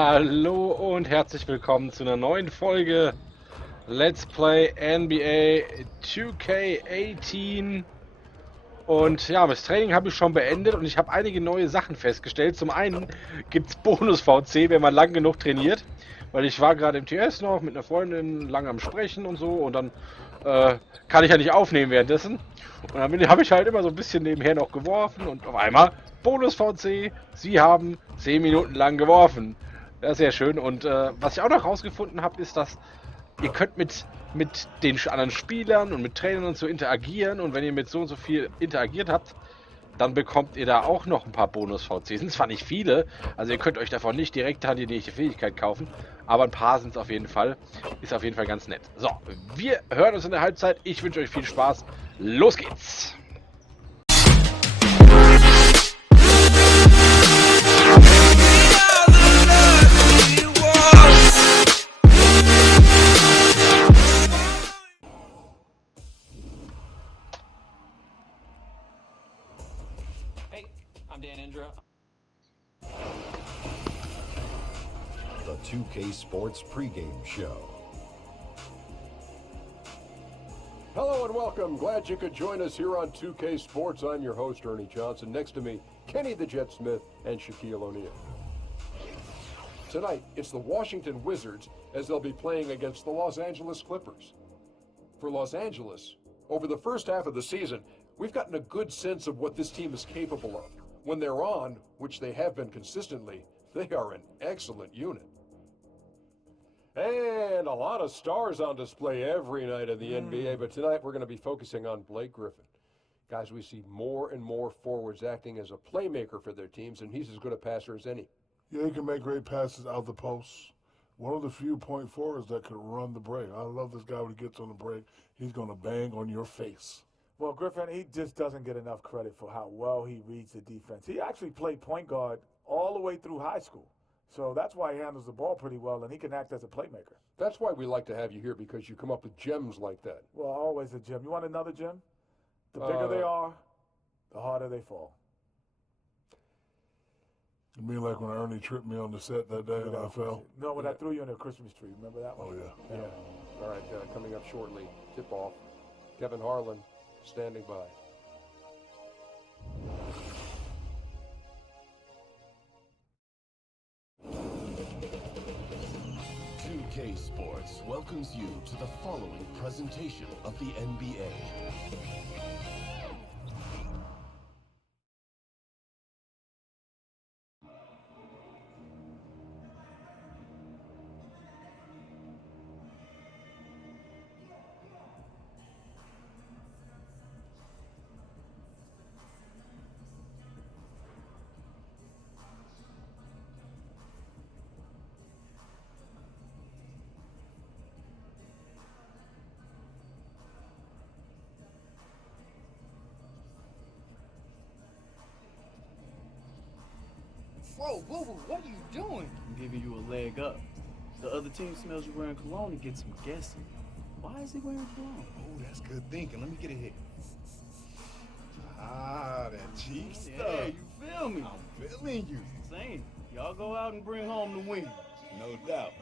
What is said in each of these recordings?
Hallo und herzlich willkommen zu einer neuen Folge Let's Play NBA 2K18. Und ja, das Training habe ich schon beendet und ich habe einige neue Sachen festgestellt. Zum einen gibt es Bonus-VC, wenn man lang genug trainiert. Weil ich war gerade im TS noch mit einer Freundin lang am Sprechen und so. Und dann kann ich ja nicht aufnehmen währenddessen. Und dann habe ich halt immer so ein bisschen nebenher noch geworfen. Und auf einmal Bonus-VC, Sie haben 10 Minuten lang geworfen. Ja, sehr schön. Und was ich auch noch rausgefunden habe, ist, dass ihr könnt mit den anderen Spielern und mit Trainern und so interagieren. Und wenn ihr mit so und so viel interagiert habt, dann bekommt ihr da auch noch ein paar Bonus-VCs. Sind zwar nicht viele, also ihr könnt euch davon nicht direkt die nächste Fähigkeit kaufen, aber ein paar sind es auf jeden Fall. Ist auf jeden Fall ganz nett. So, wir hören uns in der Halbzeit. Ich wünsche euch viel Spaß. Los geht's! The 2K Sports pregame show. Hello and welcome. Glad you could join us here on 2K Sports. I'm your host, Ernie Johnson. Next to me, Kenny the Jet Smith and Shaquille O'Neal. Tonight, it's the Washington Wizards as they'll be playing against the Los Angeles Clippers. For Los Angeles, over the first half of the season, we've gotten a good sense of what this team is capable of. When they're on, which they have been consistently, they are an excellent unit. And a lot of stars on display every night in the NBA, but tonight we're going to be focusing on Blake Griffin. Guys, we see more and more forwards acting as a playmaker for their teams, and he's as good a passer as any. Yeah, he can make great passes out the post. One of the few point forwards that could run the break. I love this guy when he gets on the break. He's going to bang on your face. Well, Griffin, he just doesn't get enough credit for how well he reads the defense. He actually played point guard all the way through high school. So that's why he handles the ball pretty well, and he can act as a playmaker. That's why we like to have you here, because you come up with gems like that. Well, always a gem. You want another gem? The bigger they are, the harder they fall. You mean like when Ernie tripped me on the set that day and I fell? No, when I threw you in a Christmas tree. Remember that one? Oh, yeah. Yeah. All right, coming up shortly, tip-off. Kevin Harlan standing by. 2K Sports welcomes you to the following presentation of the NBA. Whoa, Boo Boo, what are you doing? I'm giving you a leg up. The other team smells you wearing cologne and gets them guessing. Why is he wearing cologne? Oh, that's good thinking. Let me get a hit. Ah, that cheap stuff. Yeah, you feel me? I'm feeling you. Same. Y'all go out and bring home the win. No doubt.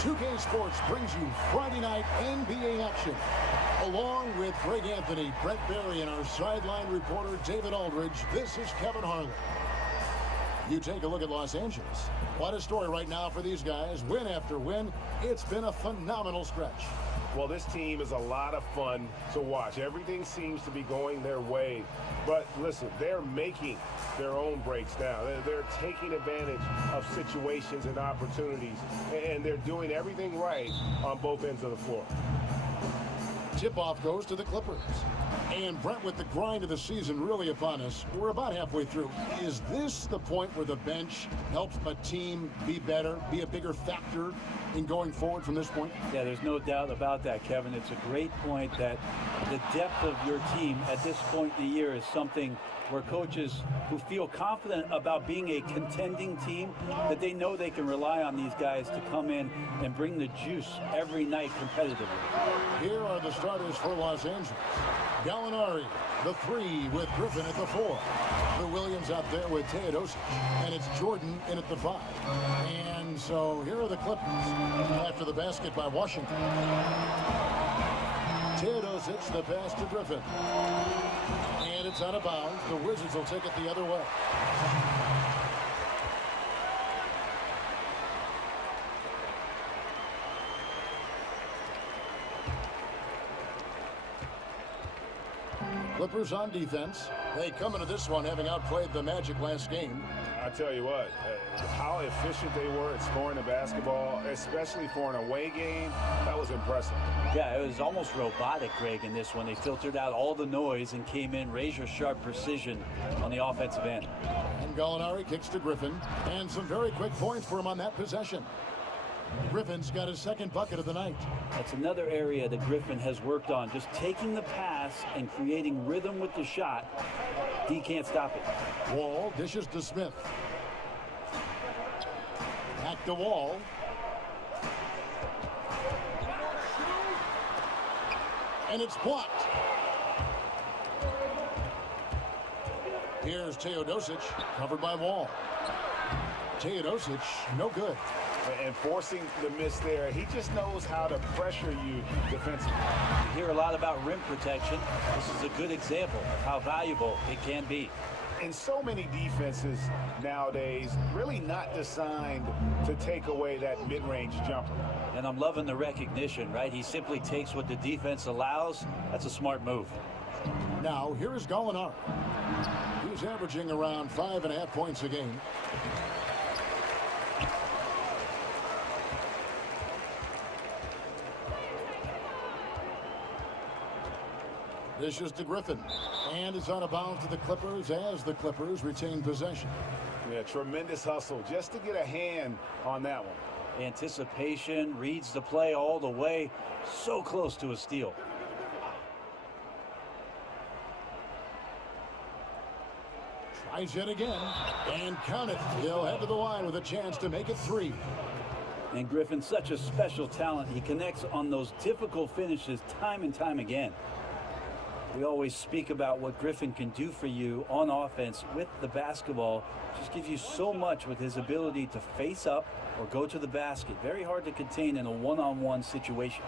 2K Sports brings you Friday night NBA action. Along with Greg Anthony, Brett Berry, and our sideline reporter David Aldridge, this is Kevin Harlan. You take a look at Los Angeles. What a story right now for these guys. Win after win. It's been a phenomenal stretch. Well, this team is a lot of fun to watch. Everything seems to be going their way. But listen, they're making their own breaks now. They're taking advantage of situations and opportunities, and they're doing everything right on both ends of the floor. Tip-off goes to the Clippers. And Brent, with the grind of the season really upon us, we're about halfway through. Is this the point where the bench helps a team be better, be a bigger factor in going forward from this point? Yeah, there's no doubt about that, Kevin. It's a great point that the depth of your team at this point in the year is something where coaches who feel confident about being a contending team, that they know they can rely on these guys to come in and bring the juice every night competitively. Here are the starters for Los Angeles. Gallinari, the 3 with Griffin at the 4. The Williams out there with Teodosic, and it's Jordan in at the 5. And so here are the Clippers after the basket by Washington. Teodosic, the pass to Griffin. And it's out of bounds. The Wizards will take it the other way. Clippers on defense. They come into this one having outplayed the Magic last game. I tell you what, how efficient they were at scoring the basketball, especially for an away game, that was impressive. Yeah, it was almost robotic, Greg, in this one. They filtered out all the noise and came in razor-sharp precision on the offensive end. And Gallinari kicks to Griffin, and some very quick points for him on that possession. Griffin's got his second bucket of the night. That's another area that Griffin has worked on, just taking the pass and creating rhythm with the shot. D can't stop it. Wall dishes to Smith. Back to Wall. And it's blocked. Here's Teodosic, covered by Wall. Teodosic, no good. And forcing the miss there, he just knows how to pressure you defensively. You hear a lot about rim protection. This is a good example of how valuable it can be. And so many defenses nowadays really not designed to take away that mid-range jumper. And I'm loving the recognition, right? He simply takes what the defense allows. That's a smart move. Now, here is Gallinari. He's averaging around 5.5 points a game. This is to Griffin, and it's out of bounds to the Clippers as the Clippers retain possession. Yeah, tremendous hustle just to get a hand on that one. Anticipation, reads the play all the way, so close to a steal. Tries it again, and count it. He'll head to the line with a chance to make it 3. And Griffin's such a special talent. He connects on those difficult finishes time and time again. We always speak about what Griffin can do for you on offense with the basketball. Just gives you so much with his ability to face up or go to the basket. Very hard to contain in a one-on-one situation.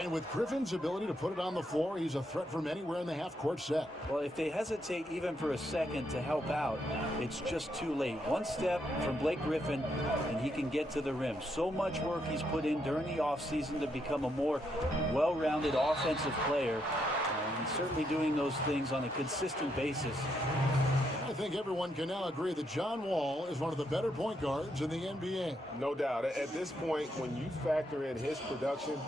And with Griffin's ability to put it on the floor, he's a threat from anywhere in the half-court set. Well, if they hesitate even for a second to help out, it's just too late. One step from Blake Griffin, and he can get to the rim. So much work he's put in during the offseason to become a more well-rounded offensive player. He's certainly doing those things on a consistent basis. I think everyone can now agree that John Wall is one of the better point guards in the NBA. No doubt. At this point, when you factor in his production,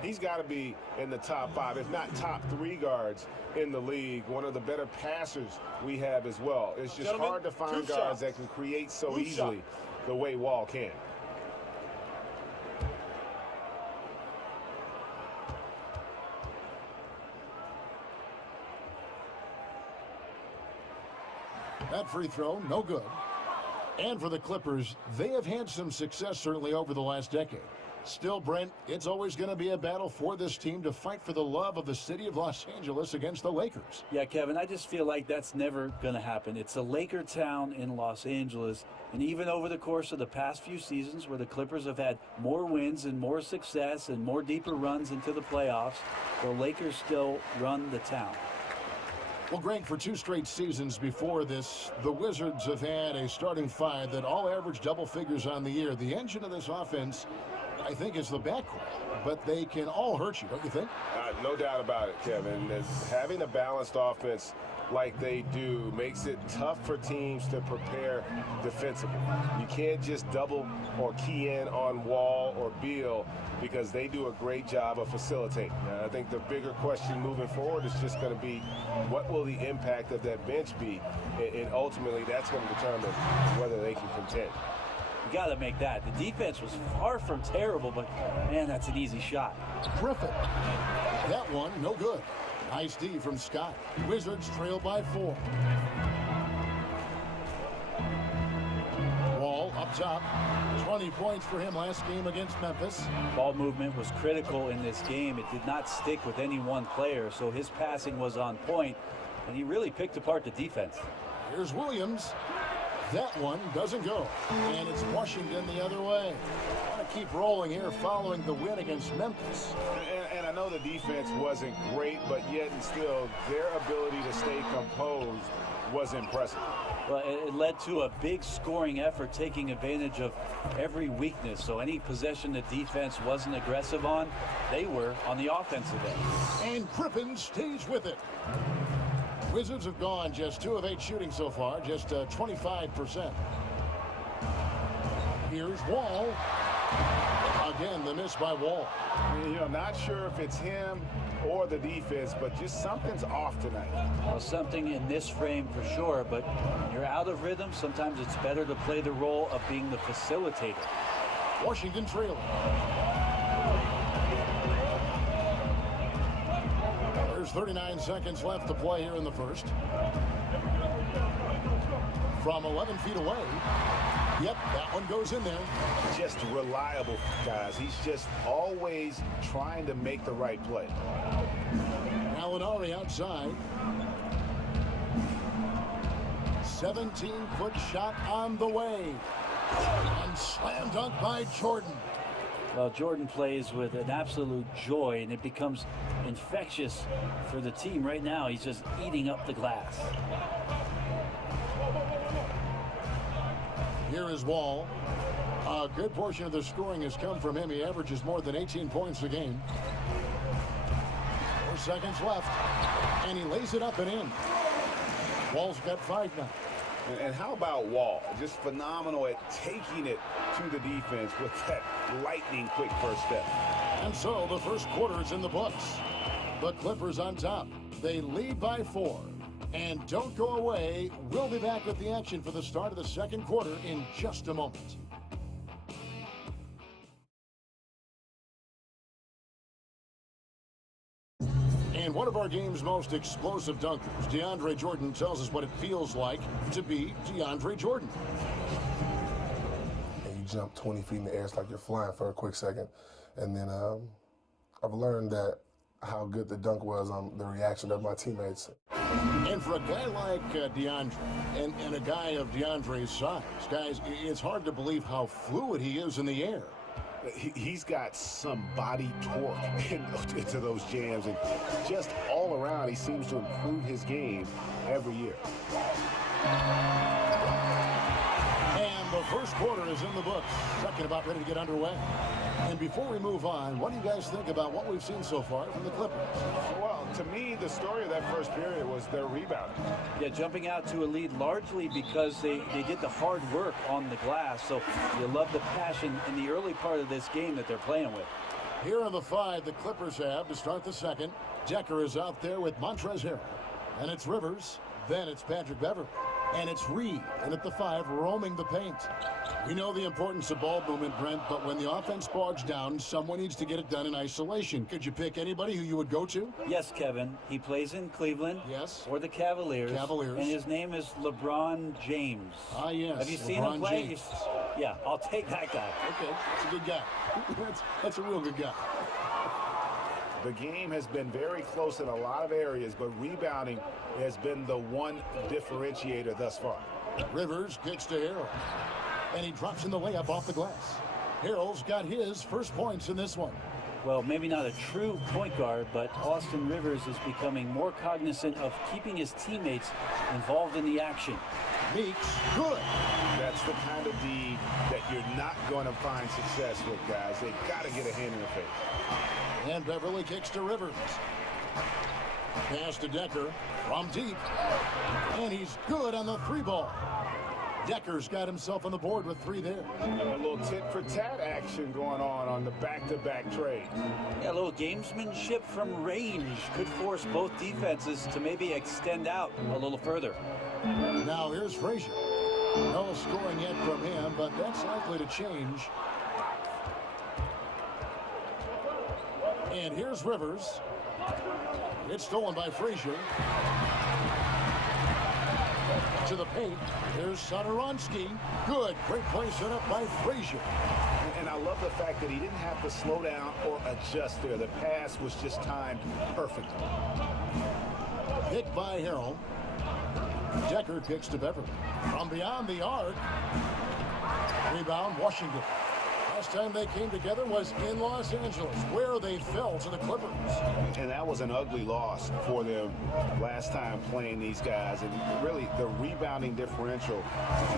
he's got to be in the top 5, if not top 3 guards in the league. One of the better passers we have as well. It's just hard to find guards that can create so easily the way Wall can. That free throw, no good. And for the Clippers, they have had some success certainly over the last decade. Still, Brent, it's always going to be a battle for this team to fight for the love of the city of Los Angeles against the Lakers. Yeah, Kevin, I just feel like that's never going to happen. It's a Laker town in Los Angeles, and even over the course of the past few seasons where the Clippers have had more wins and more success and more deeper runs into the playoffs, the Lakers still run the town. Well, Greg, for 2 straight seasons before this, the Wizards have had a starting 5 that all average double figures on the year. The engine of this offense, I think, is the backcourt, but they can all hurt you, don't you think? No doubt about it, Kevin. Having a balanced offense like they do makes it tough for teams to prepare defensively. You can't just double or key in on Wall or Beal because they do a great job of facilitating. I think the bigger question moving forward is just going to be what will the impact of that bench be, and ultimately that's going to determine whether they can contend. You got to make that. The defense was far from terrible, but man, that's an easy shot. Griffin. That one, no good. Nice D from Scott. Wizards trail by 4. Wall up top. 20 points for him last game against Memphis. Ball movement was critical in this game. It did not stick with any one player, so his passing was on point, and he really picked apart the defense. Here's Williams. That one doesn't go, and it's Washington the other way. Want to keep rolling here following the win against Memphis. And I know the defense wasn't great, but yet and still, their ability to stay composed was impressive. Well, it led to a big scoring effort, taking advantage of every weakness. So any possession the defense wasn't aggressive on, they were on the offensive end. And Crippen stays with it. Wizards have gone just 2 of 8 shooting so far, just 25%. Here's Wall. Again, the miss by Wall. Not sure if it's him or the defense, but just something's off tonight. Well, something in this frame for sure, but when you're out of rhythm, sometimes it's better to play the role of being the facilitator. Washington trailing. There's 39 seconds left to play here in the first. From 11 feet away. Yep, that one goes in there. Just reliable, guys. He's just always trying to make the right play. Alinari outside. 17-foot shot on the way. And slam dunk by Jordan. Well, Jordan plays with an absolute joy, and it becomes infectious for the team right now. He's just eating up the glass. Here is Wall. A good portion of the scoring has come from him. He averages more than 18 points a game. 4 seconds left, and he lays it up and in. Wall's got 5 now. And how about Wall? Just phenomenal at taking it to the defense with that lightning quick first step. And so the first quarter is in the books. The Clippers on top. They lead by 4. And don't go away. We'll be back with the action for the start of the second quarter in just a moment. And one of our game's most explosive dunkers, DeAndre Jordan, tells us what it feels like to be DeAndre Jordan. And you jump 20 feet in the air, it's like you're flying for a quick second. And then I've learned that how good the dunk was on the reaction of my teammates. And for a guy like DeAndre, and a guy of DeAndre's size, guys, it's hard to believe how fluid he is in the air. He's got some body torque into those jams, and just all around, he seems to improve his game every year. And the first quarter is in the books. Second about ready to get underway. And before we move on, what do you guys think about what we've seen so far from the Clippers? Well, to me, the story of that first period was their rebounding. Yeah, jumping out to a lead largely because they did the hard work on the glass. So you love the passion in the early part of this game that they're playing with. Here are the 5 the Clippers have to start the second. Decker is out there with Montrezl Harrell. And it's Rivers. Then it's Patrick Beverley. And it's Reed in at the 5, roaming the paint. We know the importance of ball movement, Brent, but when the offense bogs down, someone needs to get it done in isolation. Could you pick anybody who you would go to? Yes, Kevin. He plays in Cleveland. Yes. Or the Cavaliers. Cavaliers. And his name is LeBron James. Ah, yes. Have you seen him play? James. Yeah, I'll take that guy. Okay, that's a good guy. that's a real good guy. The game has been very close in a lot of areas, but rebounding has been the one differentiator thus far. Rivers kicks to Harrell, and he drops in the layup off the glass. Harrell's got his first points in this one. Well, maybe not a true point guard, but Austin Rivers is becoming more cognizant of keeping his teammates involved in the action. Meeks, good. That's the kind of D that you're not going to find success with, guys. They got to get a hand in the face. And Beverly kicks to Rivers. Pass to Decker from deep. And he's good on the 3-ball. Decker's got himself on the board with 3 there. A little tit-for-tat action going on the back-to-back trade. Yeah, a little gamesmanship from range could force both defenses to maybe extend out a little further. Now here's Frazier. No scoring yet from him, but that's likely to change. And here's Rivers. It's stolen by Frazier. To the paint. Here's Satoransky. Good. Great play set up by Frazier. And I love the fact that he didn't have to slow down or adjust there. The pass was just timed perfectly. Picked by Harrell. Decker kicks to Beverly. From beyond the arc. Rebound, Washington. Last time they came together was in Los Angeles, where they fell to the Clippers. And that was an ugly loss for them last time playing these guys. And really, the rebounding differential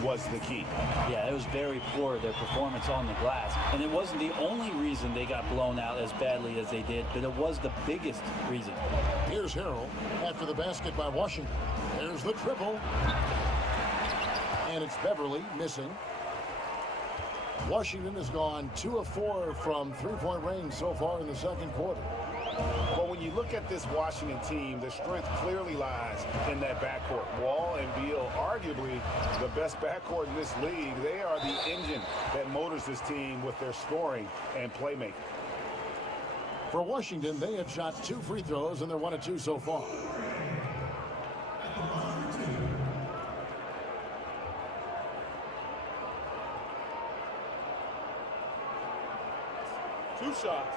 was the key. Yeah, it was very poor, their performance on the glass. And it wasn't the only reason they got blown out as badly as they did, but it was the biggest reason. Here's Harrell after the basket by Washington. There's the triple. And it's Beverly missing. Washington has gone 2 of 4 from 3-point range so far in the second quarter. Well, when you look at this Washington team, the strength clearly lies in that backcourt. Wall and Beal, arguably the best backcourt in this league. They are the engine that motors this team with their scoring and playmaking. For Washington, they have shot 2 free throws, and they're 1 of 2 so far. Two shots.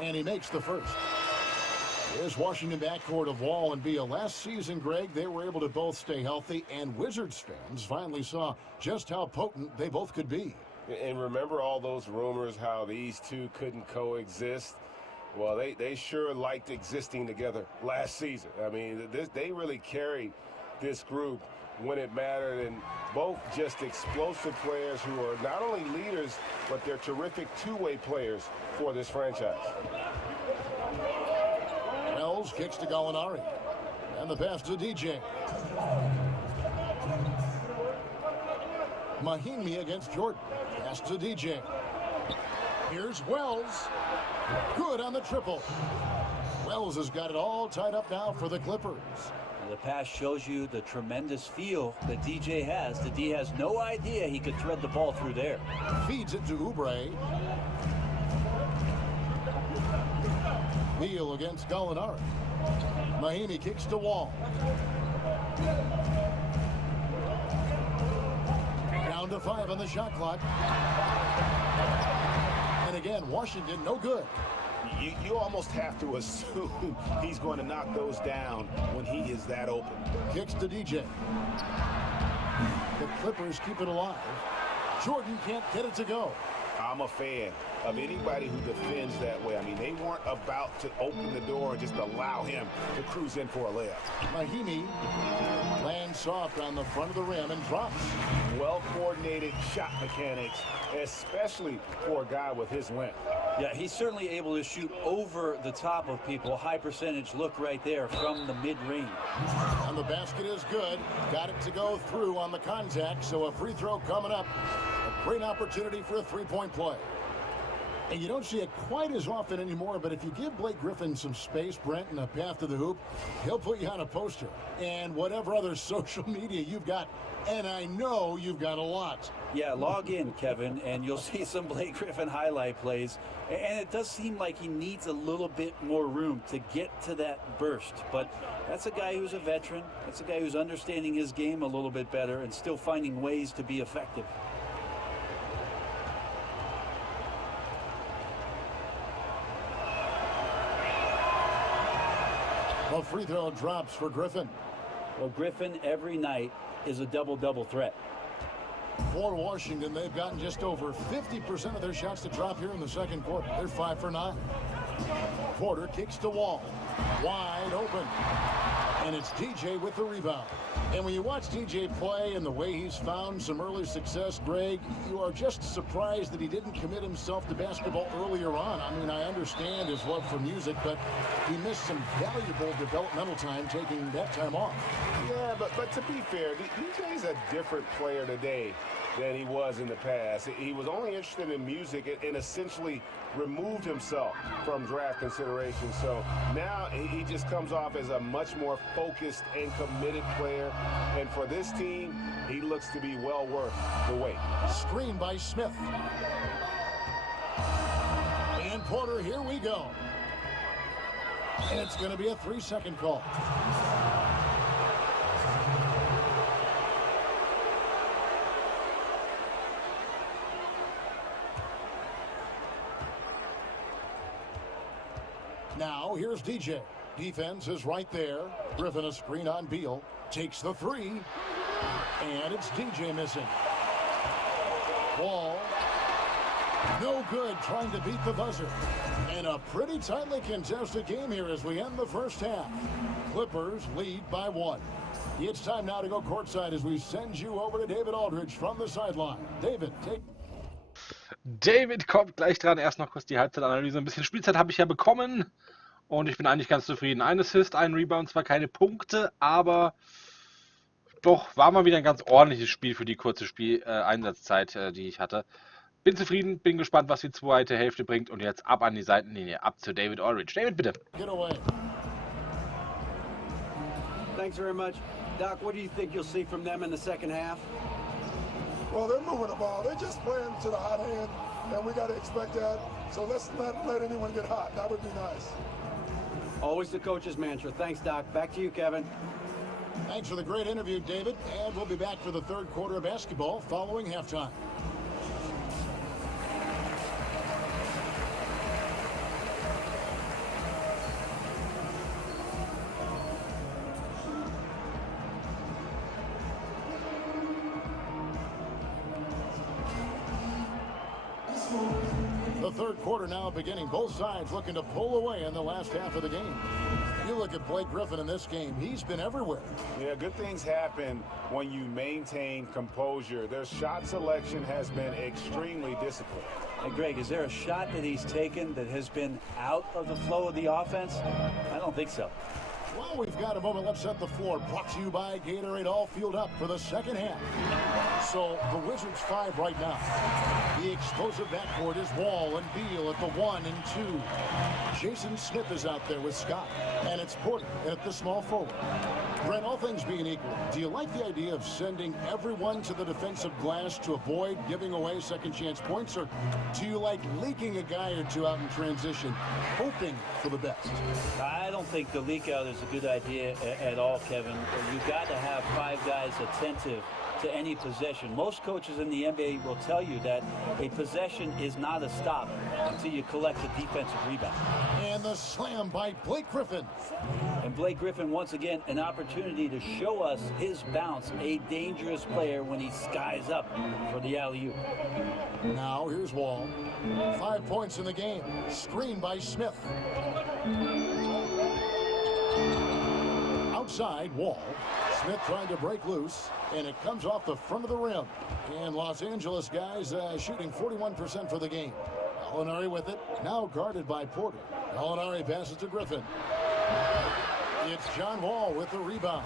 And he makes the first. Here's Washington backcourt of Wall and Beal. Last season, Greg, they were able to both stay healthy, and Wizards fans finally saw just how potent they both could be. And remember all those rumors how these two couldn't coexist? Well, they sure liked existing together last season. I mean, they really carried this group when it mattered, and both just explosive players who are not only leaders, but they're terrific two-way players for this franchise. Wells kicks to Gallinari, and the pass to DJ. Mahimi against Jordan. Pass to DJ. Here's Wells. Good on the triple. Wells has got it all tied up now for the Clippers. The pass shows you the tremendous feel that DJ has. The D has no idea he could thread the ball through there. Feeds it to Oubre. Beal against Gallinari. Mahimi kicks to Wall. Down to 5 on the shot clock. And again, Washington, no good. You almost have to assume he's going to knock those down when he is that open. Kicks to DJ. The Clippers keep it alive. Jordan can't get it to go. I'm a fan of anybody who defends that way. I mean, they weren't about to open the door and just allow him to cruise in for a layup. Mahimi lands soft on the front of the rim and drops. Well-coordinated coordinated shot mechanics, especially for a guy with his length. Yeah, he's certainly able to shoot over the top of people. High percentage look right there from the mid-range. And the basket is good. Got it to go through on the contact, so a free throw coming up. A great opportunity for a three-point play. And you don't see it quite as often anymore, but if you give Blake Griffin some space, Brent, and a path to the hoop, he'll put you on a poster. And whatever other social media you've got, and I know you've got a lot. Yeah, log in, Kevin, and you'll see some Blake Griffin highlight plays. And it does seem like he needs a little bit more room to get to that burst. But that's a guy who's a veteran. That's a guy who's understanding his game a little bit better and still finding ways to be effective. A free throw drops for Griffin. Well, Griffin every night is a double-double threat. For Washington, they've gotten just over 50% of their shots to drop here in the second quarter. They're 5 for 9. Porter kicks to Wall. Wide open. And it's DJ with the rebound. And when you watch DJ play and the way he's found some early success, Greg, you are just surprised that he didn't commit himself to basketball earlier on. I mean, I understand his love for music, but he missed some valuable developmental time taking that time off. Yeah, but to be fair, DJ's a different player today than he was in the past. He was only interested in music and essentially removed himself from draft consideration. So now he just comes off as a much more focused and committed player. And for this team, he looks to be well worth the wait. Screen by Smith. And Porter, here we go. And it's going to be a 3-second call. Now, here's DJ. Defense is right there. Griffin a screen on Beal. Takes the three. And it's DJ missing. Wall. No good, trying to beat the buzzer. And a pretty tightly contested game here as we end the first half. Clippers lead by 1. It's time now to go courtside as we send you over to David Aldridge from the sideline. David, take... David kommt gleich dran. Erst noch kurz die Halbzeitanalyse. Ein bisschen Spielzeit habe ich ja bekommen. Und ich bin eigentlich ganz zufrieden. Ein Assist, ein Rebound, zwar keine Punkte, aber doch war mal wieder ein ganz ordentliches Spiel für die kurze Einsatzzeit, die ich hatte. Bin zufrieden, bin gespannt, was die zweite Hälfte bringt. Und jetzt ab an die Seitenlinie, ab zu David Aldridge. David, bitte. Get away. Thanks very much. Doc, what do you think you'll see from them in the second half? Well, they're moving the ball. They're just playing to the hot hand, and we got to expect that. So let's not let anyone get hot. That would be nice. Always the coach's mantra. Thanks, Doc. Back to you, Kevin. Thanks for the great interview, David. And we'll be back for the third quarter of basketball following halftime. The third quarter now beginning. Both sides looking to pull away in the last half of the game. You look at Blake Griffin in this game. He's been everywhere. Yeah, good things happen when you maintain composure. Their shot selection has been extremely disciplined. Hey, Greg, is there a shot that he's taken that has been out of the flow of the offense? I don't think so. Well, we've got a moment. Let's set the floor. Brought to you by Gatorade. All fueled up for the second half. So the Wizards 5 right now. The explosive backcourt is Wall and Beal at the 1 and 2. Jason Smith is out there with Scott. And it's Porter at the small forward. Brent, all things being equal, do you like the idea of sending everyone to the defensive glass to avoid giving away second chance points? Or do you like leaking a guy or two out in transition, hoping for the best? I don't think the leak out is a good idea at all, Kevin. You've got to have 5 guys attentive to any possession. Most coaches in the NBA will tell you that a possession is not a stop until you collect a defensive rebound. And the slam by Blake Griffin. And Blake Griffin, once again, an opportunity to show us his bounce, a dangerous player when he skies up for the alley-oop. Now here's Wall. 5 points in the game. Screen by Smith. Outside, Wall. Smith trying to break loose, and it comes off the front of the rim. And Los Angeles guys shooting 41% for the game. Gallinari with it, now guarded by Porter. Gallinari passes to Griffin. It's John Wall with the rebound.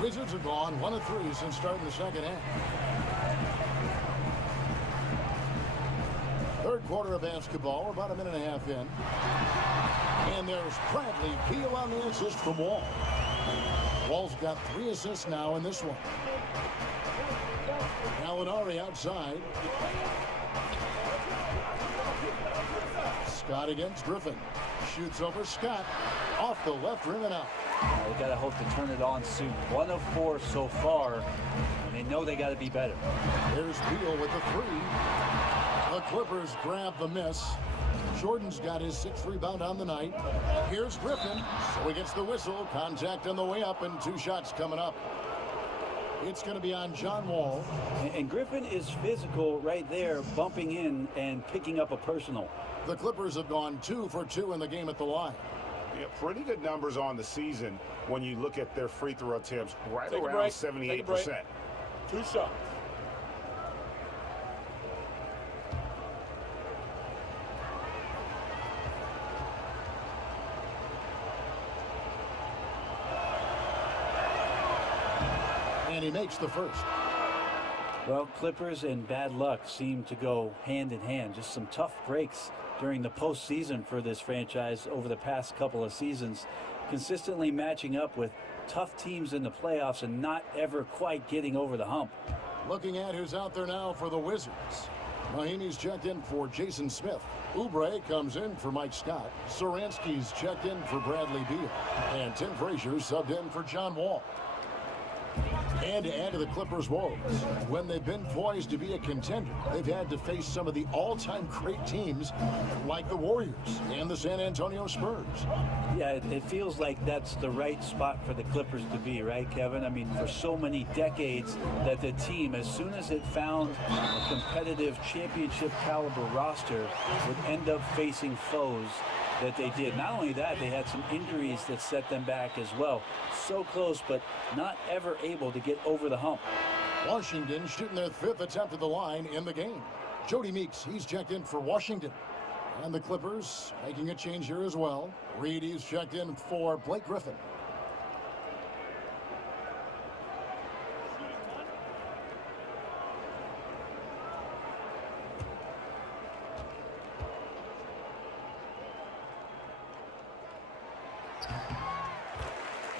Wizards have gone 1 of 3 since starting the second half. Third quarter of basketball, we're about a minute and a half in. And there's Bradley Beal on the assist from Wall. Wall's got 3 assists now in this one. Gallinari outside. Scott against Griffin. Shoots over Scott. Off the left rim and out. They got to hope to turn it on soon. 1 of 4 so far, and they know they got to be better. There's Beal with the 3. The Clippers grab the miss. Jordan's got his 6th rebound on the night. Here's Griffin. So he gets the whistle. Contact on the way up and 2 shots coming up. It's going to be on John Wall. And Griffin is physical right there, bumping in and picking up a personal. The Clippers have gone 2 for 2 in the game at the line. Yeah, pretty good numbers on the season when you look at their free throw attempts, right around 78%. 2 shots. And he makes the first. Well, Clippers and bad luck seem to go hand in hand. Just some tough breaks during the postseason for this franchise over the past couple of seasons, consistently matching up with tough teams in the playoffs and not ever quite getting over the hump. Looking at who's out there now for the Wizards. Mahimi's checked in for Jason Smith. Oubre comes in for Mike Scott. Saransky's checked in for Bradley Beal. And Tim Frazier subbed in for John Wall. And to add to the Clippers' woes, when they've been poised to be a contender, they've had to face some of the all-time great teams like the Warriors and the San Antonio Spurs. Yeah, it feels like that's the right spot for the Clippers to be, right, Kevin? I mean, for so many decades that the team, as soon as it found a competitive championship caliber roster, would end up facing foes that they did. Not only that, they had some injuries that set them back as well. So close, but not ever able to get over the hump. Washington shooting their 5th attempt at the line in the game. Jody Meeks, he's checked in for Washington. And the Clippers making a change here as well. Reed, he's checked in for Blake Griffin.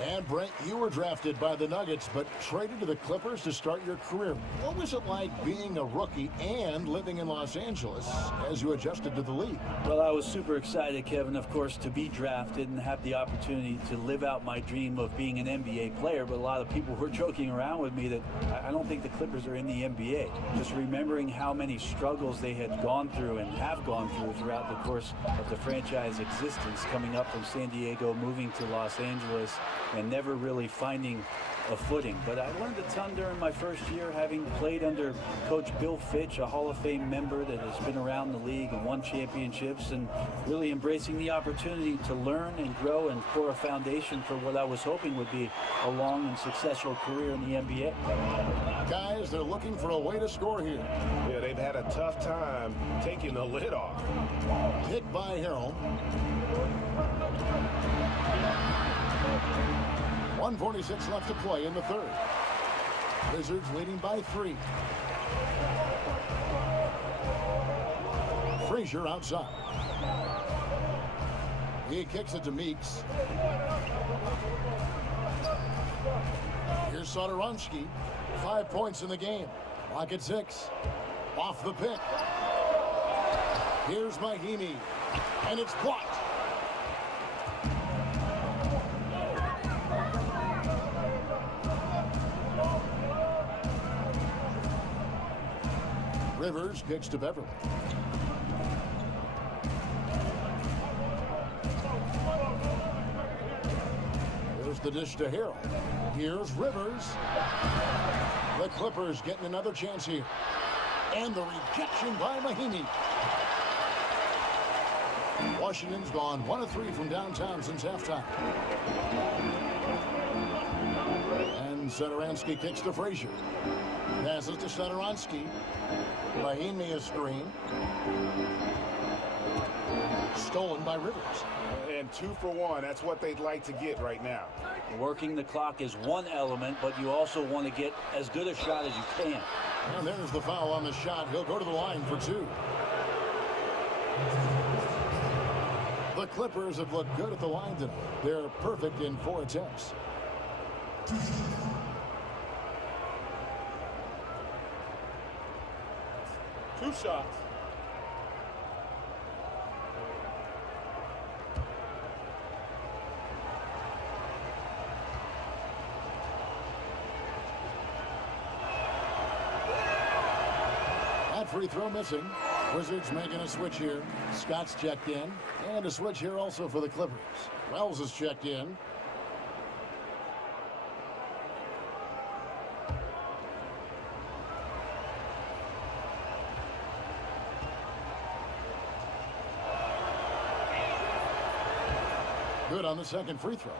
And Brent, you were drafted by the Nuggets, but traded to the Clippers to start your career. What was it like being a rookie and living in Los Angeles as you adjusted to the league? Well, I was super excited, Kevin, of course, to be drafted and have the opportunity to live out my dream of being an NBA player. But a lot of people were joking around with me that I don't think the Clippers are in the NBA. Just remembering how many struggles they had gone through and have gone through throughout the course of the franchise existence, coming up from San Diego, moving to Los Angeles, and never really finding a footing. But I learned a ton during my first year, having played under Coach Bill Fitch, a Hall of Fame member that has been around the league and won championships, and really embracing the opportunity to learn and grow and pour a foundation for what I was hoping would be a long and successful career in the NBA. Guys, they're looking for a way to score here. Yeah, they've had a tough time taking the lid off. Hit by Harrell. 1:46 left to play in the third. Wizards leading by 3. Frazier outside. He kicks it to Meeks. Here's Satoransky. 5 points in the game. Lock at 6. Off the pick. Here's Mahimi. And it's blocked. Rivers kicks to Beverly. There's the dish to Harrell. Here's Rivers. The Clippers getting another chance here. And the rejection by Mahimi. Washington's gone 1 of 3 from downtown since halftime. And Satoransky kicks to Frazier. Passes to Satoransky. Mahimi a screen. Stolen by Rivers. And 2 for 1. That's what they'd like to get right now. Working the clock is one element, but you also want to get as good a shot as you can. And there's the foul on the shot. He'll go to the line for 2. The Clippers have looked good at the line tonight. They're perfect in 4 attempts. Two shots. That free throw missing. Wizards making a switch here. Scott's checked in. And a switch here also for the Clippers. Wells is checked in. Good on the second free throw.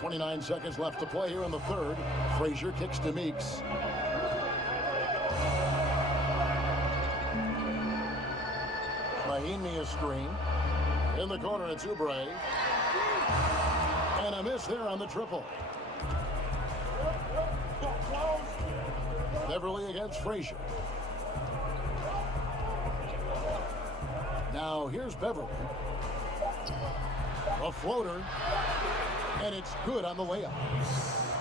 29 seconds left to play here in the third. Frazier kicks to Meeks. Mahimi a screen. In the corner, it's Oubre. And a miss there on the triple. Beverly against Frazier. Now here's Beverly. A floater. And it's good on the layup.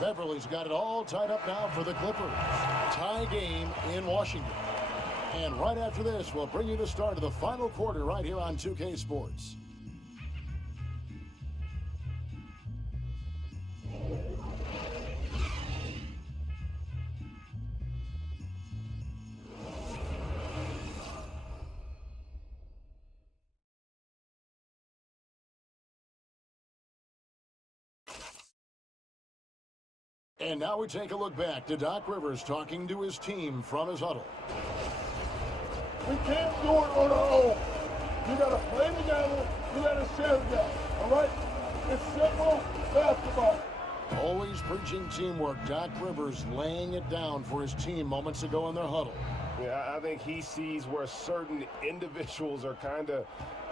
Beverly's got it all tied up now for the Clippers. Tie game in Washington. And right after this, we'll bring you the start of the final quarter right here on 2K Sports. And now we take a look back to Doc Rivers talking to his team from his huddle. We can't do it on our own. You got to play together. You got to share together. All right? It's simple basketball. Always preaching teamwork. Doc Rivers laying it down for his team moments ago in their huddle. Yeah, I think he sees where certain individuals are kind of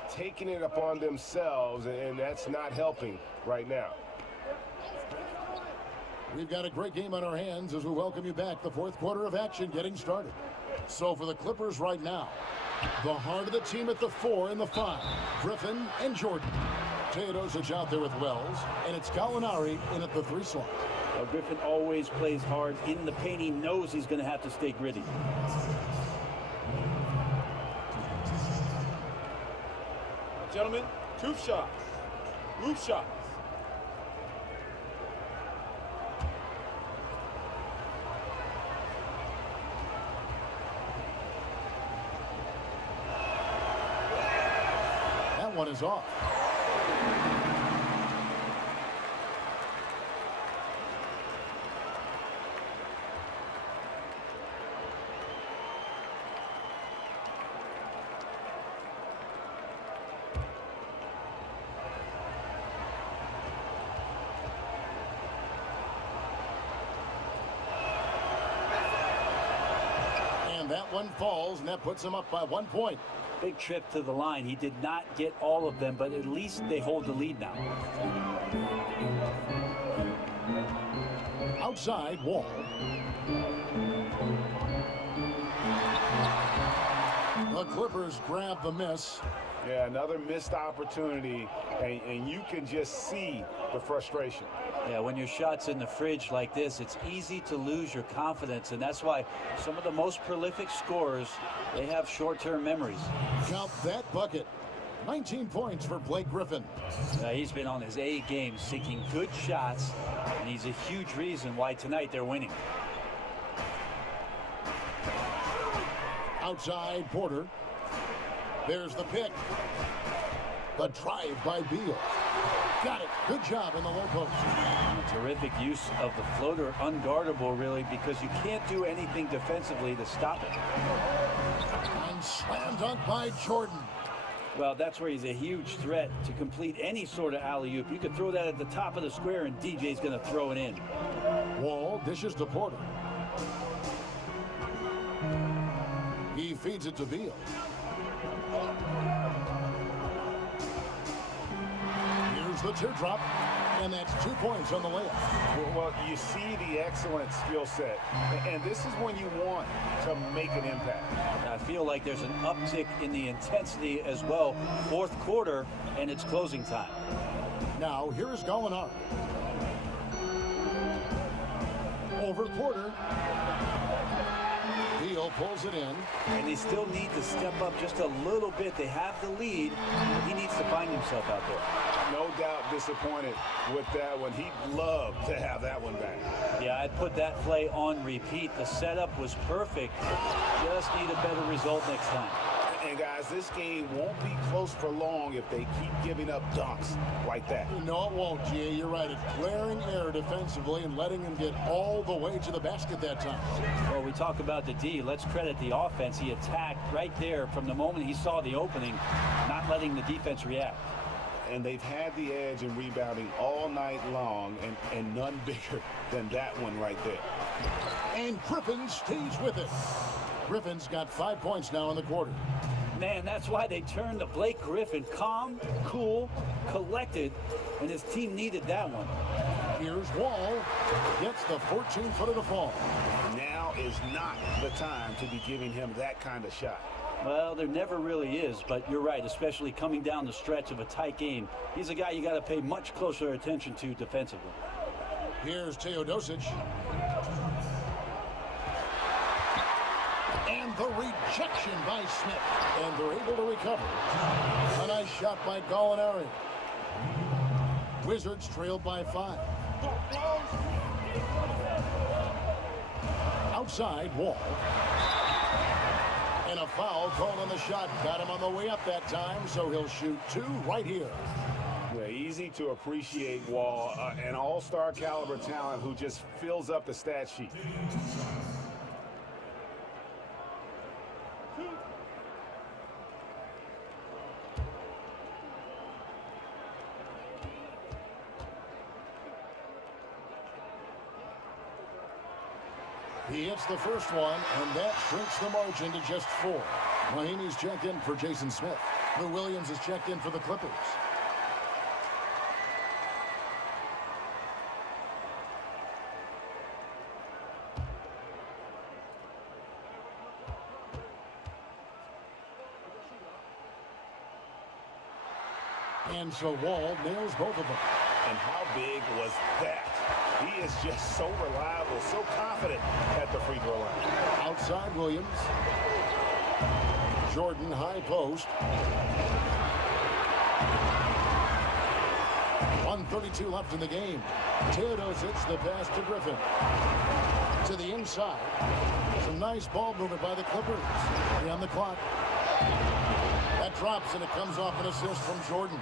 taking it upon themselves, and that's not helping right now. We've got a great game on our hands as we welcome you back. The fourth quarter of action getting started. So for the Clippers right now, the heart of the team at the 4 and the 5. Griffin and Jordan. Teodosic out there with Wells, and it's Gallinari in at the 3 slot. Well, Griffin always plays hard in the paint. He knows he's going to have to stay gritty. Gentlemen, 2 shots. Roof shots. That one is off. And that one falls, and that puts him up by 1 point. Big trip to the line. He did not get all of them, but at least they hold the lead now. Outside, Wall. The Clippers grab the miss. Yeah, another missed opportunity, and you can just see the frustration. Yeah, when your shot's in the fridge like this, it's easy to lose your confidence, and that's why some of the most prolific scorers, they have short-term memories. Count that bucket. 19 points for Blake Griffin. He's been on his A game, seeking good shots, and he's a huge reason why tonight they're winning. Outside, Porter. There's the pick. The drive by Beal. Got it. Good job in the low post. Terrific use of the floater, unguardable really, because you can't do anything defensively to stop it. And slam dunk by Jordan. Well, that's where he's a huge threat to complete any sort of alley-oop. You could throw that at the top of the square, and DJ's going to throw it in. Wall dishes to Porter. He feeds it to Beal. Here's the teardrop, and that's 2 points on the layup. Well, you see the excellent skill set, and this is when you want to make an impact. I feel like there's an uptick in the intensity as well. Fourth quarter, and it's closing time. Now, here's Gallinari. Over Porter. Beal pulls it in. And they still need to step up just a little bit. They have the lead. He needs to find himself out there. No doubt disappointed with that one. He'd love to have that one back. Yeah, I'd put that play on repeat. The setup was perfect. Just need a better result next time. And guys, this game won't be close for long if they keep giving up dunks like that. No, it won't, G. You're right. It's glaring error defensively and letting him get all the way to the basket that time. Well, we talk about the D. Let's credit the offense. He attacked right there from the moment he saw the opening, not letting the defense react. And they've had the edge in rebounding all night long, and none bigger than that one right there. And Griffin stays with it. Griffin's got 5 points now in the quarter. Man, that's why they turned to Blake Griffin. Calm, cool, collected, and his team needed that one. Here's Wall. Gets the 14-footer to fall. Now is not the time to be giving him that kind of shot. Well, there never really is, but you're right, especially coming down the stretch of a tight game. He's a guy you got to pay much closer attention to defensively. Here's Teodosic. And the rejection by Smith. And they're able to recover. A nice shot by Gallinari. Wizards trailed by 5. Outside, Wall. And a foul called on the shot. Got him on the way up that time, so he'll shoot 2 right here. Yeah, easy to appreciate Wall, an all-star caliber talent who just fills up the stat sheet. He hits the first one, and that shrinks the margin to just 4. Mahinmi's checked in for Jason Smith. Lou Williams is checked in for the Clippers. And so Wall nails both of them. And how big was that? He is just so reliable, so confident at the free throw line. Outside Williams. Jordan high post. 1:32 left in the game. Teodosic the pass to Griffin. To the inside. Some nice ball movement by the Clippers. 3 on the clock. That drops and it comes off an assist from Jordan.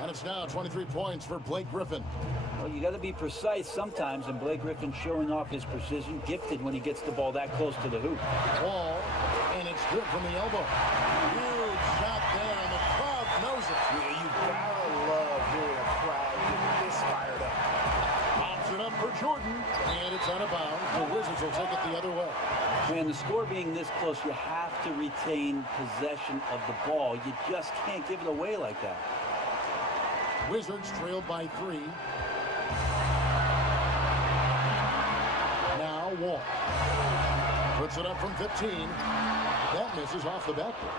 And it's now 23 points for Blake Griffin. Well, you got to be precise sometimes, and Blake Griffin showing off his precision, gifted when he gets the ball that close to the hoop. Wall, and it's good from the elbow. Huge shot there, and the crowd knows it. Yeah, you gotta love hearing a crowd get this fired up. Pops it up for Jordan, and it's out of bounds. The Wizards will take it the other way. Man, the score being this close, you have to retain possession of the ball. You just can't give it away like that. Wizards trailed by 3. Now Wall. Puts it up from 15. That misses off the backboard.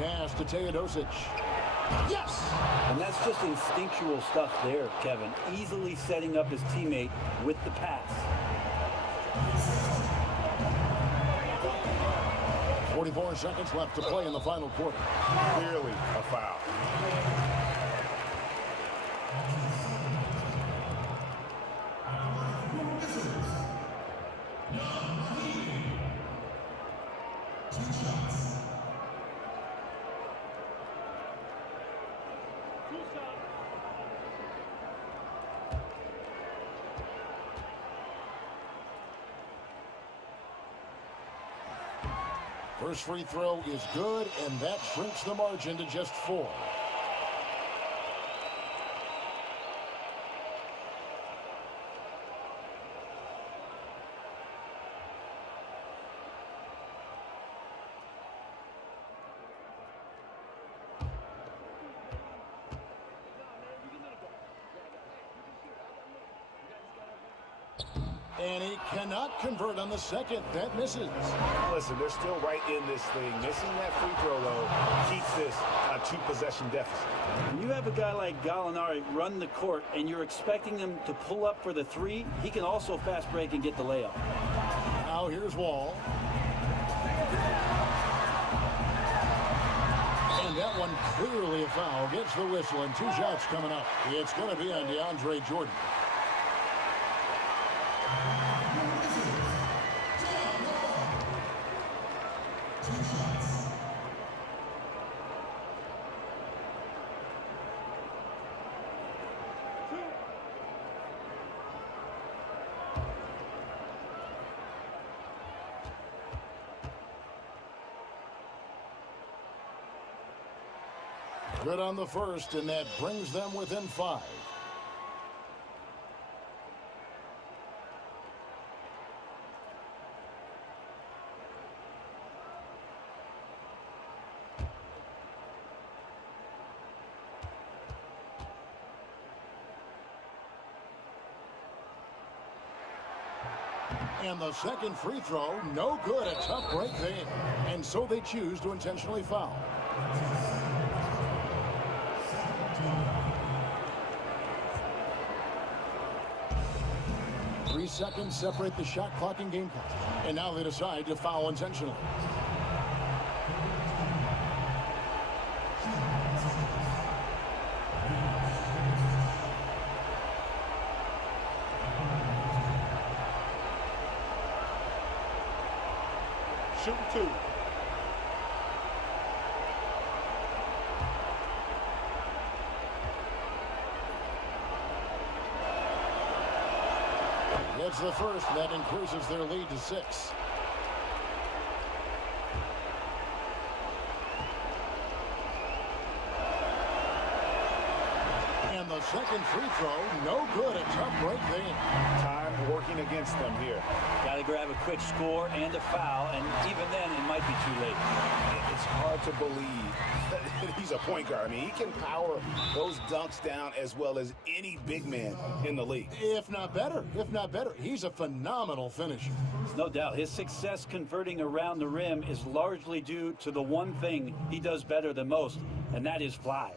Pass to Teodosic. Yes! And that's just instinctual stuff there, Kevin. Easily setting up his teammate with the pass. 44 seconds left to play in the final quarter. Clearly a foul. First free throw is good, and that shrinks the margin to just 4. And he cannot convert on the second. That misses. Listen, they're still right in this thing. Missing that free throw, though, keeps this a 2-possession deficit. When you have a guy like Gallinari run the court and you're expecting him to pull up for the 3, he can also fast break and get the layup. Now here's Wall. And that one clearly a foul. Gets the whistle and 2 shots coming up. It's going to be on DeAndre Jordan. Good on the first, and that brings them within 5. And the second free throw, no good. A tough break there. And so they choose to intentionally foul. Three seconds separate the shot clock and game clock. And now they decide to foul intentionally. Shooting 2. That's the first. That increases their lead to 6. And the second free throw, no good. A tough break there. Time working against them here. Got to grab a quick score and a foul, and even then it might be too late. It's hard to believe that he's a point guard. I mean, he can power those dunks down as well as any big man in the league. If not better. If not better. He's a phenomenal finisher. No doubt. His success converting around the rim is largely due to the one thing he does better than most, and that is fly.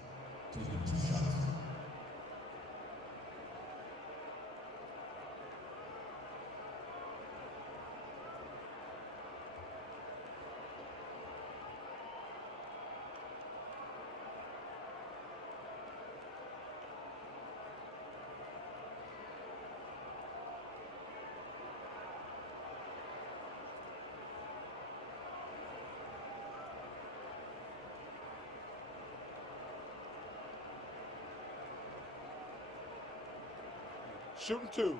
Shooting 2.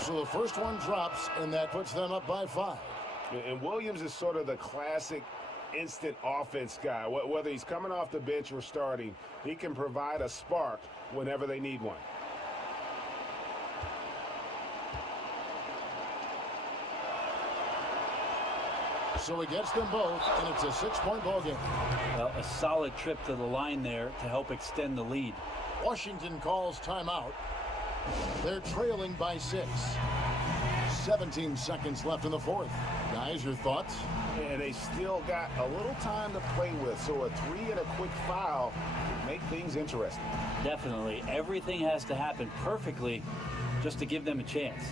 So the first one drops, and that puts them up by 5. And Williams is sort of the classic instant offense guy. Whether he's coming off the bench or starting, he can provide a spark whenever they need one. So he gets them both, and it's a 6-point ball game. Well, a solid trip to the line there to help extend the lead. Washington calls timeout. They're trailing by 6. 17 seconds left in the fourth. Guys, your thoughts? And they still got a little time to play with, so a 3 and a quick foul would make things interesting. Definitely. Everything has to happen perfectly just to give them a chance.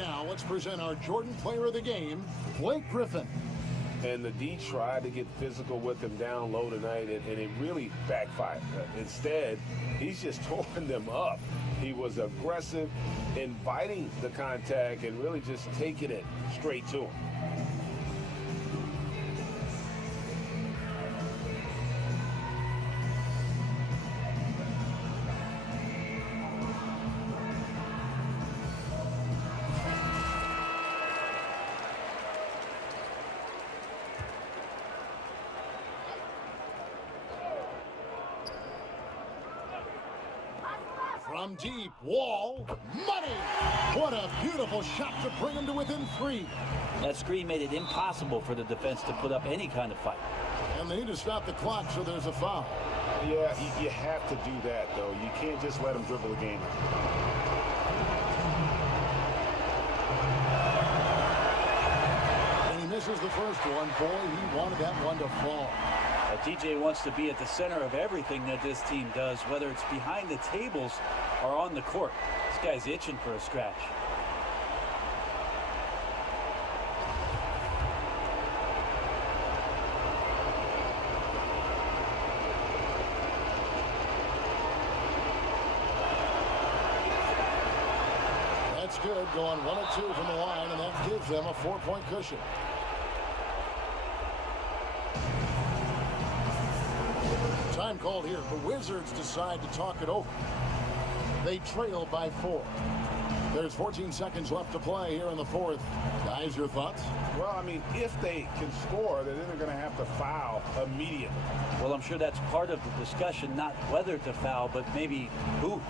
now let's present our Jordan Player of the Game, Blake Griffin. And the D tried to get physical with him down low tonight, and it really backfired. Instead, he's just tore them up. He was aggressive, inviting the contact, and really just taking it straight to him. From deep, Wall, money! What a beautiful shot to bring him to within 3. That screen made it impossible for the defense to put up any kind of fight. And they need to stop the clock, so there's a foul. Yeah, you have to do that, though. You can't just let him dribble the game. And he misses the first one. Boy, he wanted that one to fall. TJ wants to be at the center of everything that this team does, whether it's behind the tables or on the court. This guy's itching for a scratch. That's good, going 1 of 2 from the line, and that gives them a 4-point cushion. Time called here. The Wizards decide to talk it over. They trail by 4. There's 14 seconds left to play here in the 4th. Guys, your thoughts? Well, I mean, if they can score, then they're going to have to foul immediately. Well, I'm sure that's part of the discussion, not whether to foul, but maybe who.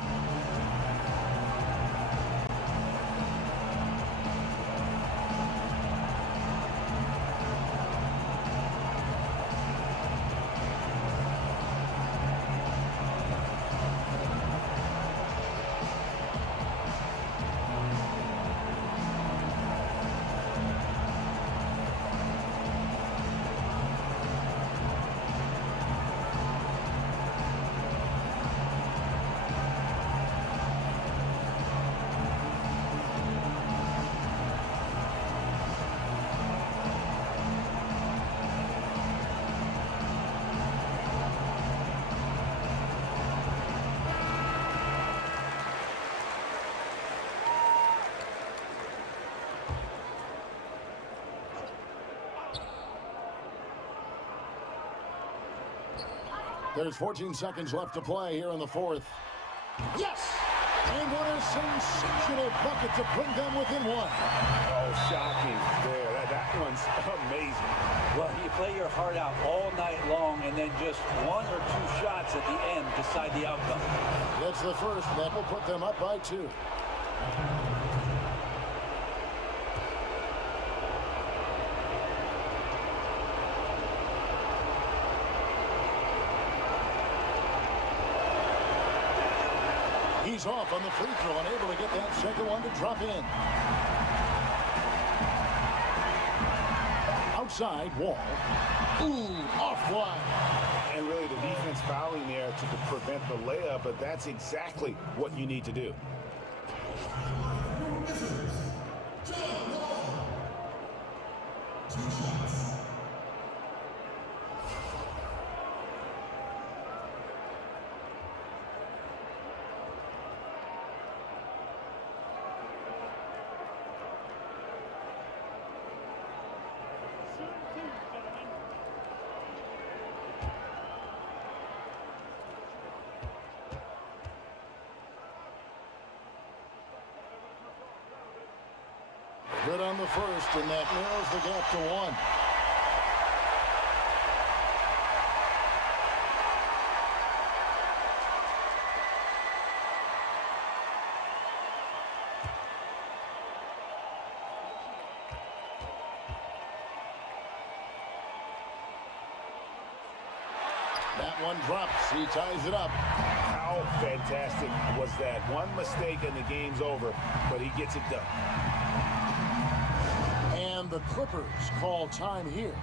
There's 14 seconds left to play here in the 4th. Yes! And what a sensational bucket to bring them within 1. Oh, shocking there. That one's amazing. Well, you play your heart out all night long, and then just 1 or 2 shots at the end decide the outcome. It's the first that will put them up by 2. He's off on the free throw and able to get that second one to drop in. Outside, Wall. Ooh, off wide. And really the defense fouling there to prevent the layup, but that's exactly what you need to do. Good on the first, and that narrows the gap to 1. That one drops. He ties it up. How fantastic was that? One mistake and the game's over, but he gets it done. And the Clippers call time here.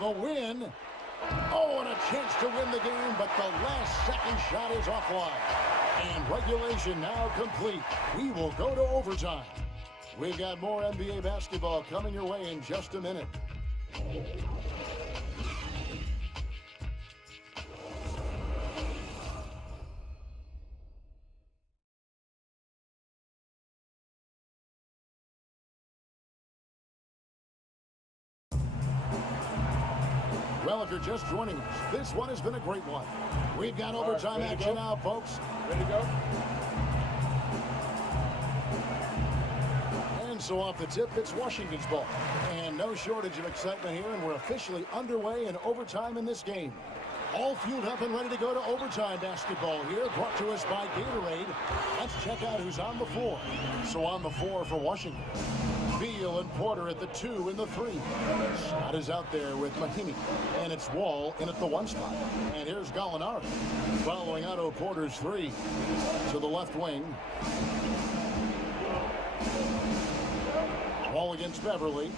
the win. Oh, and a chance to win the game, but the last second shot is offline. And regulation now complete. We will go to overtime. We've got more NBA basketball coming your way in just a minute. Well, if you're just joining us, this one has been a great one. We've got overtime action now, folks. Ready to go? And so off the tip, it's Washington's ball. And no shortage of excitement here, and we're officially underway in overtime in this game. All fueled up and ready to go to overtime basketball here, brought to us by Gatorade. Let's check out who's on the floor. So on the floor for Washington, Beal and Porter at the 2 and the 3. Scott is out there with Mahimi, and it's Wall in at the 1 spot. And here's Gallinari following Otto Porter's 3 to the left wing. Wall against Beverly.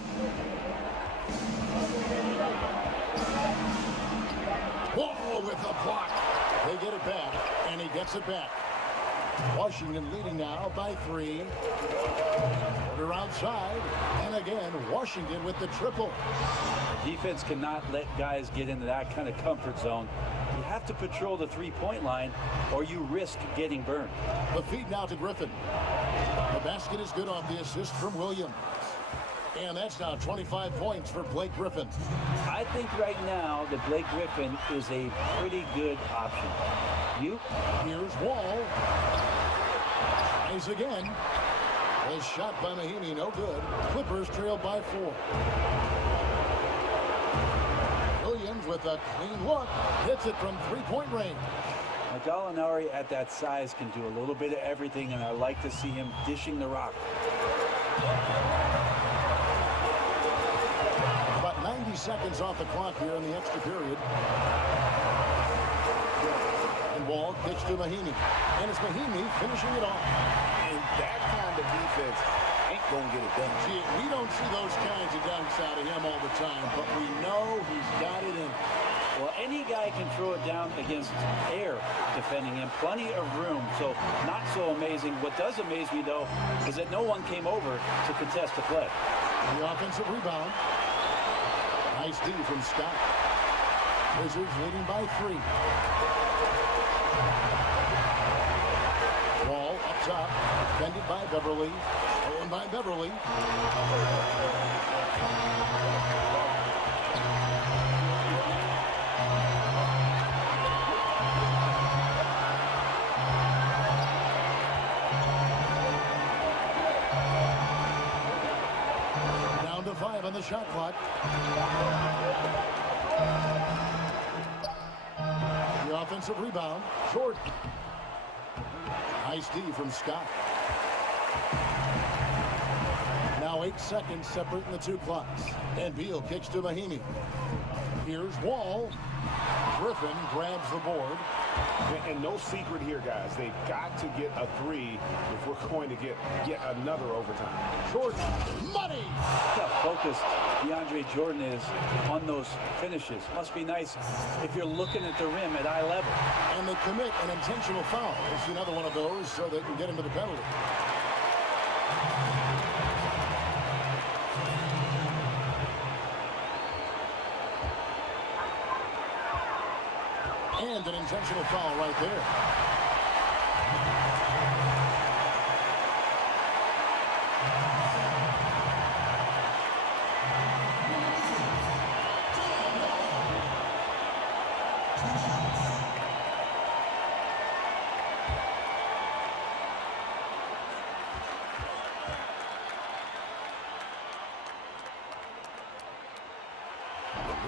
Wall with a block. They get it back, and he gets it back. Washington leading now by 3. Porter outside, and again, Washington with the triple. The defense cannot let guys get into that kind of comfort zone. You have to patrol the three-point line, or you risk getting burned. The feed now to Griffin. The basket is good off the assist from Williams. And that's now 25 points for Blake Griffin. I think right now that Blake Griffin is a pretty good option. You? Here's Wall. Tries again. A shot by Mahimi, no good. Clippers trail by 4. Williams with a clean look. Hits it from three-point range. Gallinari at that size can do a little bit of everything, and I like to see him dishing the rock. About 90 seconds off the clock here in the extra period. And Wall kicks to Mahimi. And it's Mahimi finishing it off. And that kind of defense ain't going to get it done. See, we don't see those kinds of dunks out of him all the time, but we know he's got it in. Well, any guy can throw it down against air defending him. Plenty of room, so not so amazing. What does amaze me, though, is that no one came over to contest the play. The offensive rebound. Nice D from Scott. Wizards leading by 3. Wall up top. Defended by Beverly. Stolen by Beverly. Down to 5 on the shot clock. The offensive rebound. Jordan. Nice D from Scott. Now 8 seconds separating the 2 clocks. And Beal kicks to Mahimi. Here's Wall. Griffin grabs the board. And no secret here, guys. They've got to get a 3 if we're going to get yet another overtime. Jordan. Money! Look how focused DeAndre Jordan is on those finishes. Must be nice if you're looking at the rim at eye level. And they commit an intentional foul. It's another one of those so they can get him to the penalty. And an intentional foul right there.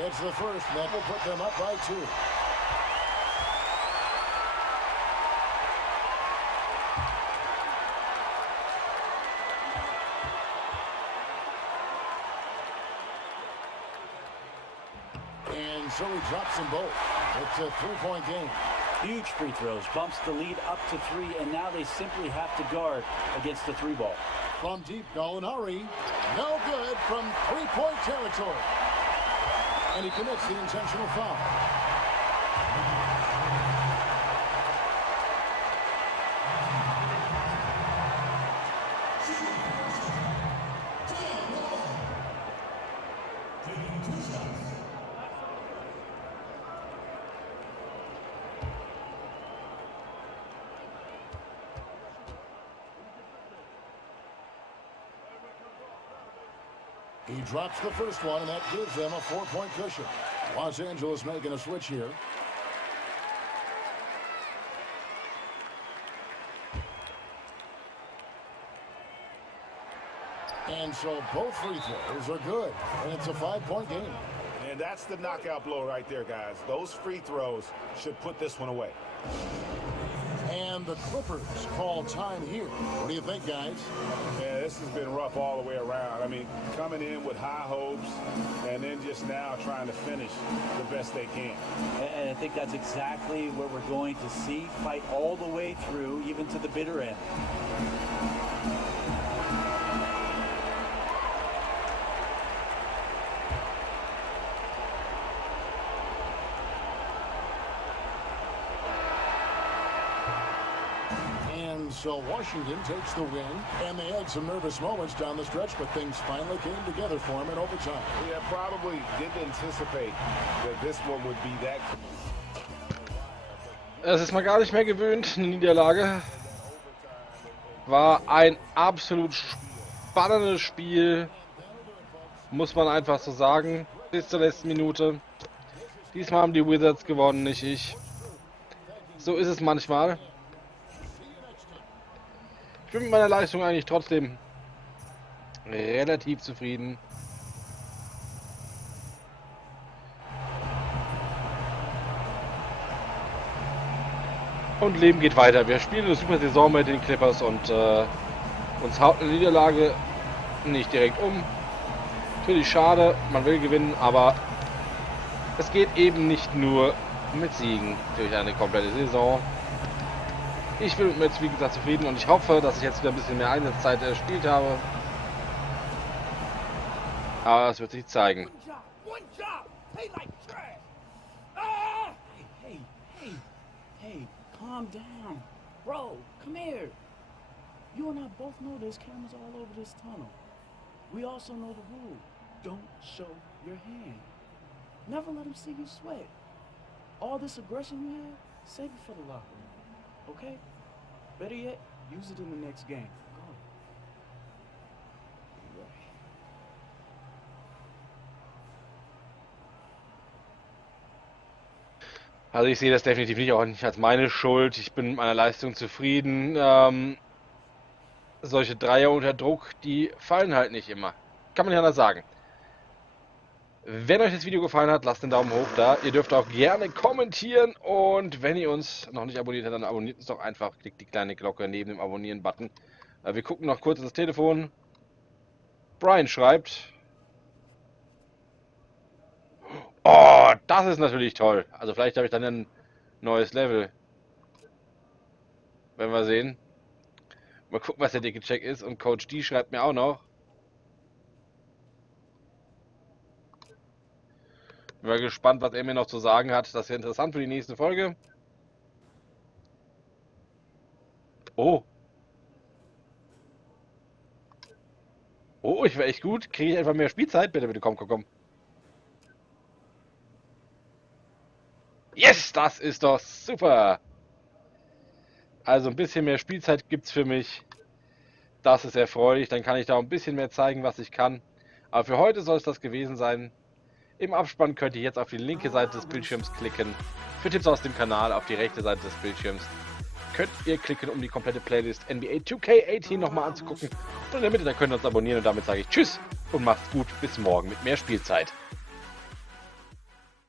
It's the first, that will put them up by 2. And so he drops them both. It's a 3-point game. Huge free throws, bumps the lead up to 3, and now they simply have to guard against the 3 ball. From deep, Gallinari. No good from 3-point territory. And he commits the intentional foul. He drops the first one, and that gives them a 4-point cushion. Los Angeles making a switch here. And so both free throws are good, and it's a 5-point game. And that's the knockout blow right there, guys. Those free throws should put this one away. And the Clippers call time here. What do you think, guys? Yeah, this has been rough all the way around. I mean, coming in with high hopes and then just now trying to finish the best they can. And I think that's exactly what we're going to see. Fight all the way through, even to the bitter end. So Washington takes the win, and they had some nervous moments down the stretch, but things finally came together for them in overtime. Yeah, probably didn't anticipate that this one would be that. Es ist mal gar nicht mehr gewöhnt, eine Niederlage. War ein absolut spannendes Spiel, muss man einfach so sagen, bis zur letzten Minute. Diesmal haben die Wizards gewonnen, nicht ich. So ist es manchmal. Ich bin mit meiner Leistung eigentlich trotzdem relativ zufrieden. Und Leben geht weiter. Wir spielen eine super Saison mit den Clippers und uns haut eine Niederlage nicht direkt um. Natürlich schade, man will gewinnen, aber es geht eben nicht nur mit Siegen durch eine komplette Saison. Ich bin jetzt wie gesagt zufrieden und ich hoffe, dass ich jetzt wieder ein bisschen mehr Einsatzzeit erspielt habe. Aber es wird sich zeigen. Hey, calm down. Bro, come here. You and I both know there's cameras all over this tunnel. We also know the rule. Don't show your hand. Never let them see you sweat. All this aggression you have, save it for the locker room. Okay? Better yet, use it in the next game. Go. Right. Also ich sehe das definitiv nicht auch nicht als meine Schuld. Ich bin mit meiner Leistung zufrieden. Solche Dreier unter Druck, die fallen halt nicht immer. Kann man nicht anders sagen. Wenn euch das Video gefallen hat, lasst den Daumen hoch da. Ihr dürft auch gerne kommentieren und wenn ihr uns noch nicht abonniert habt, dann abonniert uns doch einfach. Klickt die kleine Glocke neben dem Abonnieren-Button. Wir gucken noch kurz ins Telefon. Brian schreibt. Oh, das ist natürlich toll. Also vielleicht habe ich dann ein neues Level. Werden wir sehen. Mal gucken, was der dicke Check ist. Und Coach D schreibt mir auch noch. Bin mal gespannt, was er mir noch zu sagen hat. Das wäre interessant für die nächste Folge. Oh. Oh, ich wäre echt gut. Kriege ich einfach mehr Spielzeit? Bitte, bitte, komm, komm, komm. Yes, das ist doch super. Also ein bisschen mehr Spielzeit gibt es für mich. Das ist erfreulich. Dann kann ich da ein bisschen mehr zeigen, was ich kann. Aber für heute soll es das gewesen sein. Im Abspann könnt ihr jetzt auf die linke Seite des Bildschirms klicken. Für Tipps aus dem Kanal auf die rechte Seite des Bildschirms könnt ihr klicken, um die komplette Playlist NBA 2K18 nochmal anzugucken. Und in der Mitte, da könnt ihr uns abonnieren und damit sage ich Tschüss und macht's gut. Bis morgen mit mehr Spielzeit.